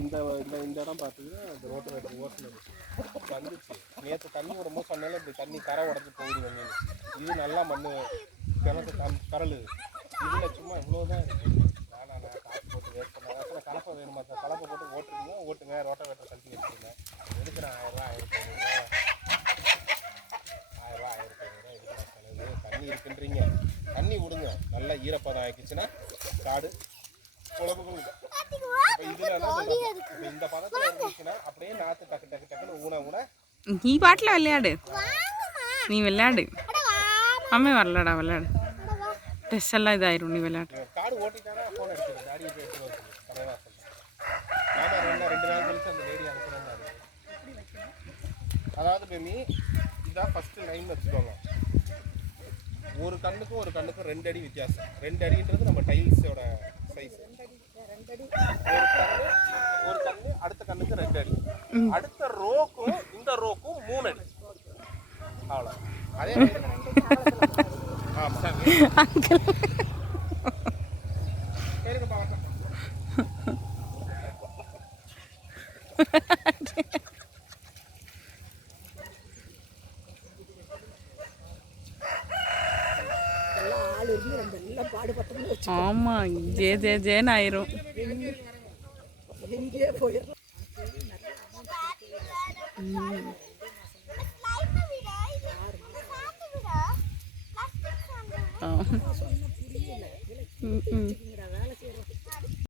இந்த இந்த இந்த இடம் பார்த்தீங்கன்னா இந்த ரோட்டு ரோட்டு ஓட்டுனது வந்துச்சு. நேற்று தண்ணி விடும்போது சொன்னாலும் இப்படி தண்ணி கரை உடஞ்சி போகுது வந்து. இது நல்லா மண் கிணத்து கரல் இதில் சும்மா இவ்வளோதான் இருக்குது. நான் காசு போட்டு வேஸ்ட் பண்ணால் கலப்பை வேணுமா சார்? கலப்பை போட்டு ஓட்டுறீங்க, ஓட்டுங்க. ரோட்டை வெட்டரை கழட்டி வச்சுருங்க. எடுக்கிறேன் 1000 ரூபா 1500 எடுக்கிறேன் செலவு. தண்ணி இருக்குன்றீங்க, தண்ணி விடுங்க. நல்லா ஈரப்பதம் ஆகிடுச்சுன்னா காடு குழம்புகள். இப்போ இதில் இந்த பதத்தில் இருந்துச்சுன்னா அப்படியே நாற்று டக்கு டக்கு டக்குன்னு ஊன நீ பாட்டில் விளையாடு, நீ விளையாடு. அம்மே வரலடா விளையாடு. ட்ரெஸ் எல்லாம் இதாயிரும், நீ விளையாடு. காடு ஓட்டிட்டானா ஃபோன் அடிச்சிடும். டாடியை போய் எடுத்து வந்து தலைவாசல் மாமா 2 நாள் கழிச்சு அந்த லேடி அனுப்புகிறாங்க. அதாவது பேமி இதான் ஃபஸ்ட்டு லைன் வச்சுக்கோங்க. ஒரு கண்ணுக்கும் 2 அடி வித்தியாசம். 2 அடின்றது நம்ம டைல்ஸோட சைஸ். ஒரு கண்ணு அடுத்த கண்ணுக்கு 2 அடி, அடுத்த ரோக்கும் இந்த ரோக்கும் 3 அடி. அவ்வளோ. அதே ஆமா, ஜேன்னு ஆயிரும்.